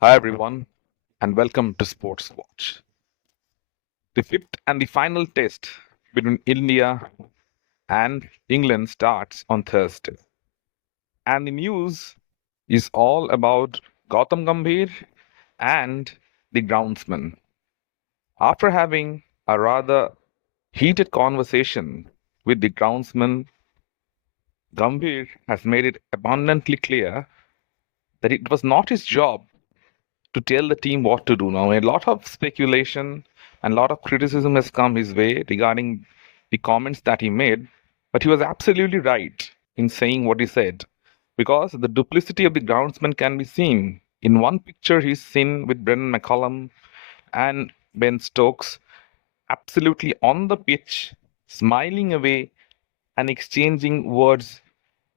Hi everyone, and welcome to Sports Watch. The fifth and the final test between India and England starts on Thursday. And the news is all about Gautam Gambhir and the groundsman. After having a rather heated conversation with the groundsman, Gambhir has made it abundantly clear that it was not his job to tell the team what to do. Now, a lot of speculation and a lot of criticism has come his way regarding the comments that he made, but he was absolutely right in saying what he said because the duplicity of the groundsman can be seen. In one picture, he's seen with Brendan McCullum and Ben Stokes absolutely on the pitch, smiling away and exchanging words.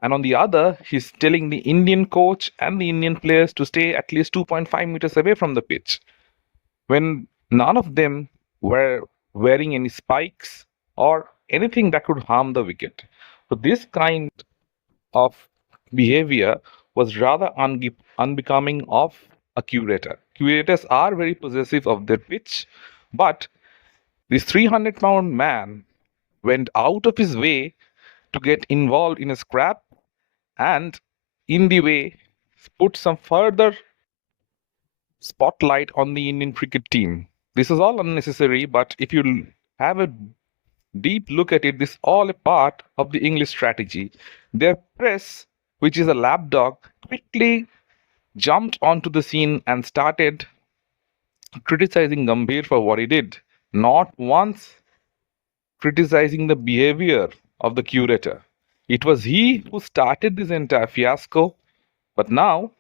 And on the other, he's telling the Indian coach and the Indian players to stay at least 2.5 meters away from the pitch when none of them were wearing any spikes or anything that could harm the wicket. So, this kind of behavior was rather unbecoming of a curator. Curators are very possessive of their pitch, but this 300-pound man went out of his way to get involved in a scrap and, in the way, put some further spotlight on the Indian cricket team. This is all unnecessary, but if you have a deep look at it, this is all a part of the English strategy. Their press, which is a lapdog, quickly jumped onto the scene and started criticizing Gambhir for what he did. Not once criticizing the behavior of the curator. It was he who started this entire fiasco, but now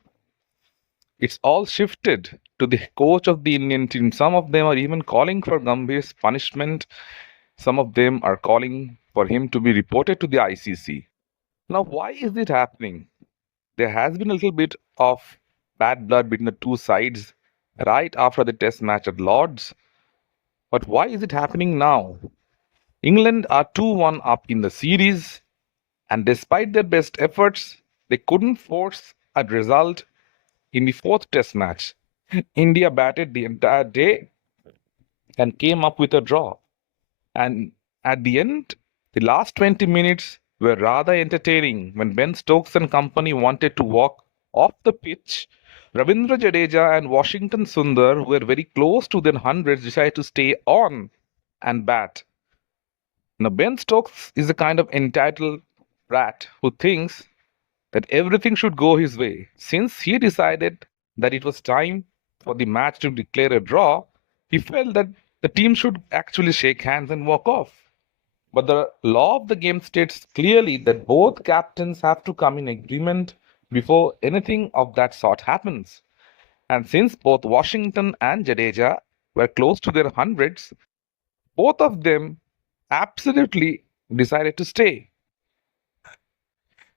it's all shifted to the coach of the Indian team. Some of them are even calling for Gambhir's punishment. Some of them are calling for him to be reported to the ICC. Now, why is it happening? There has been a little bit of bad blood between the two sides right after the test match at Lord's. But why is it happening now? England are 2-1 up in the series, and despite their best efforts, they couldn't force a result in the fourth test match. India batted the entire day and came up with a draw. And at the end, the last 20 minutes were rather entertaining when Ben Stokes and company wanted to walk off the pitch. Ravindra Jadeja and Washington Sundar, who were very close to their hundreds, decided to stay on and bat. Now, Ben Stokes is a kind of entitled brat who thinks that everything should go his way. Since he decided that it was time for the match to declare a draw, he felt that the team should actually shake hands and walk off. But the law of the game states clearly that both captains have to come in agreement before anything of that sort happens. And since both Washington and Jadeja were close to their hundreds, both of them absolutely decided to stay.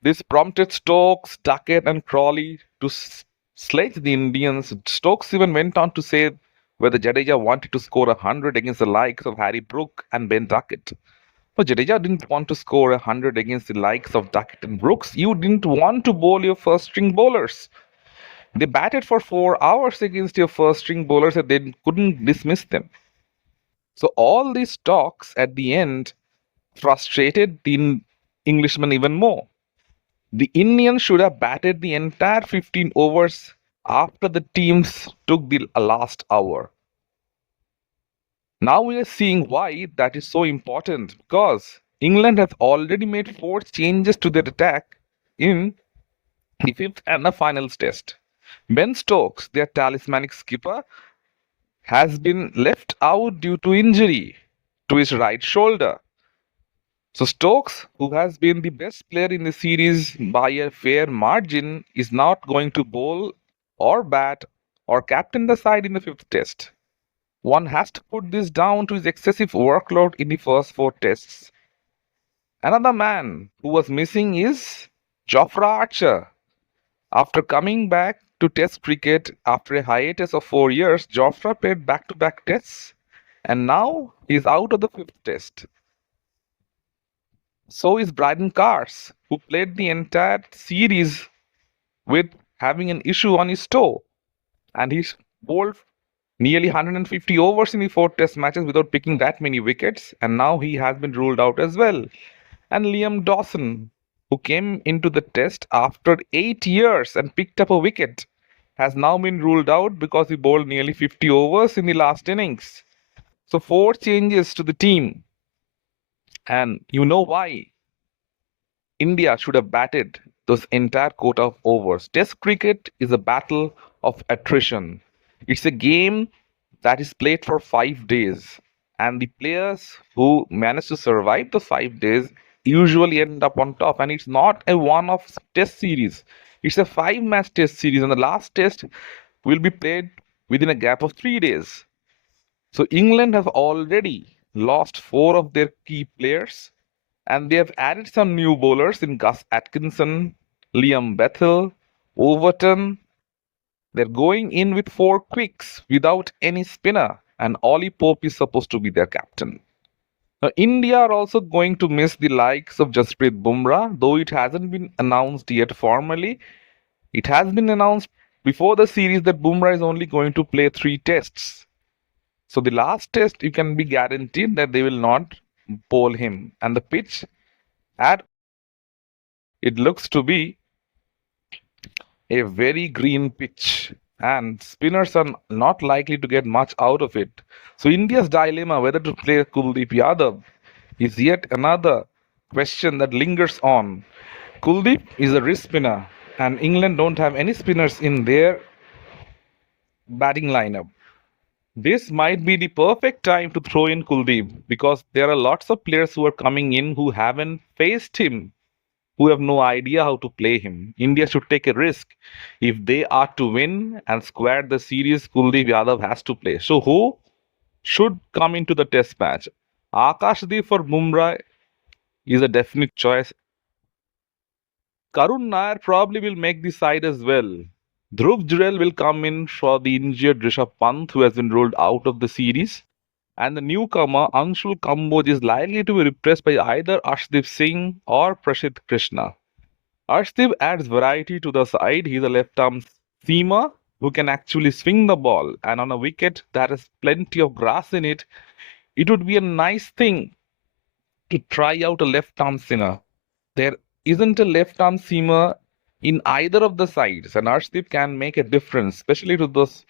This prompted Stokes, Duckett, and Crawley to sledge the Indians. Stokes even went on to say whether Jadeja wanted to score 100 against the likes of Harry Brook and Ben Duckett. But Jadeja didn't want to score 100 against the likes of Duckett and Brooks. You didn't want to bowl your first string bowlers. They batted for 4 hours against your first string bowlers and they couldn't dismiss them. So all these talks at the end frustrated the Englishman even more. The Indians should have batted the entire 15 overs after the teams took the last hour. Now we are seeing why that is so important because England has already made 4 changes to their attack in the fifth and the final test. Ben Stokes, their talismanic skipper, has been left out due to injury to his right shoulder. So Stokes, who has been the best player in the series by a fair margin, is not going to bowl or bat or captain the side in the fifth test. One has to put this down to his excessive workload in the first 4 tests. Another man who was missing is Jofra Archer. After coming back to Test cricket after a hiatus of 4 years, Jofra played back-to-back tests and now he is out of the fifth test. So is Bryden Cars, who played the entire series with having an issue on his toe. and he's bowled nearly 150 overs in the four test matches without picking that many wickets, and now he has been ruled out as well. And Liam Dawson, who came into the test after 8 years and picked up a wicket, has now been ruled out because he bowled nearly 50 overs in the last innings. So, four changes to the team. And you know why India should have batted those entire quota of overs. Test cricket is a battle of attrition. It's a game that is played for 5 days, and the players who manage to survive the 5 days usually end up on top. And it's not a one-off test series; it's a five-match test series, and the last test will be played within a gap of 3 days. So England have already lost four of their key players, and they have added some new bowlers in Gus Atkinson, Liam Bethel, Overton. They're going in with four quicks without any spinner, and Ollie Pope is supposed to be their captain. Now, India are also going to miss the likes of Jasprit Bumrah, though it hasn't been announced yet formally. It has been announced before the series that Bumrah is only going to play 3 tests. So the last test, you can be guaranteed that they will not bowl him. And the pitch, at it looks to be a very green pitch, and spinners are not likely to get much out of it. So India's dilemma whether to play Kuldeep Yadav is yet another question that lingers on. Kuldeep is a wrist spinner, and England don't have any spinners in their batting lineup. This might be the perfect time to throw in Kuldeep because there are lots of players who are coming in who haven't faced him, who have no idea how to play him. India should take a risk. If they are to win and square the series, Kuldeep Yadav has to play. So who should come into the test match? Akashdeep for Bumrah is a definite choice. Karun Nair probably will make the side as well. Dhruv Jurel will come in for the injured Rishabh Pant, who has been ruled out of the series. And the newcomer Anshul Kamboj is likely to be replaced by either Ashdeep Singh or Prashid Krishna. Arshdeep adds variety to the side. He's a left-arm seamer who can actually swing the ball, and on a wicket that has plenty of grass in it, it would be a nice thing to try out a left-arm seamer. There isn't a left-arm seamer in either of the sides, and Arshdeep can make a difference, especially to those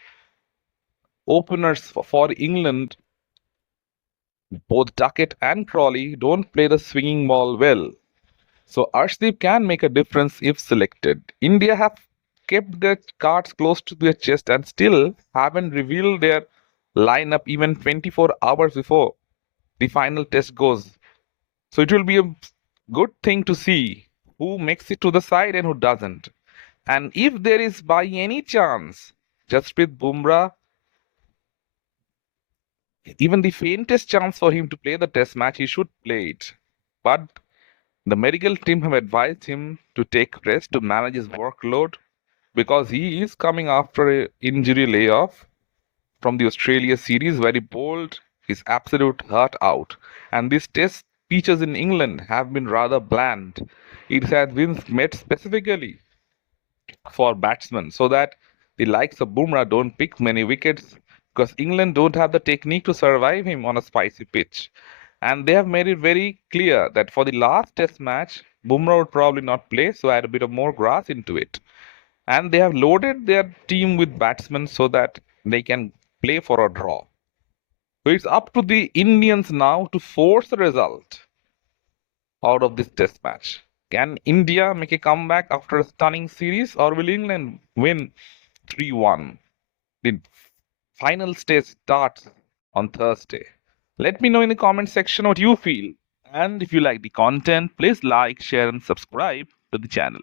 openers for England. Both Duckett and Crawley don't play the swinging ball well. So Arshdeep can make a difference if selected. India have kept their cards close to their chest and still haven't revealed their lineup even 24 hours before the final test goes. So it will be a good thing to see who makes it to the side and who doesn't. And if there is by any chance Jasprit Bumrah, even the faintest chance for him to play the test match, he should play it. But the medical team have advised him to take rest to manage his workload because he is coming after an injury layoff from the Australia series where he bowled his absolute heart out. And these test pitches in England have been rather bland. It has been made specifically for batsmen so that the likes of Bumrah don't pick many wickets because England don't have the technique to survive him on a spicy pitch. And they have made it very clear that for the last test match, Bumrah would probably not play, so add a bit of more grass into it. And they have loaded their team with batsmen so that they can play for a draw. So it's up to the Indians now to force a result out of this test match. Can India make a comeback after a stunning series, or will England win 3-1? The final stage starts on Thursday. Let me know in the comment section what you feel. And if you like the content, please like, share, and subscribe to the channel.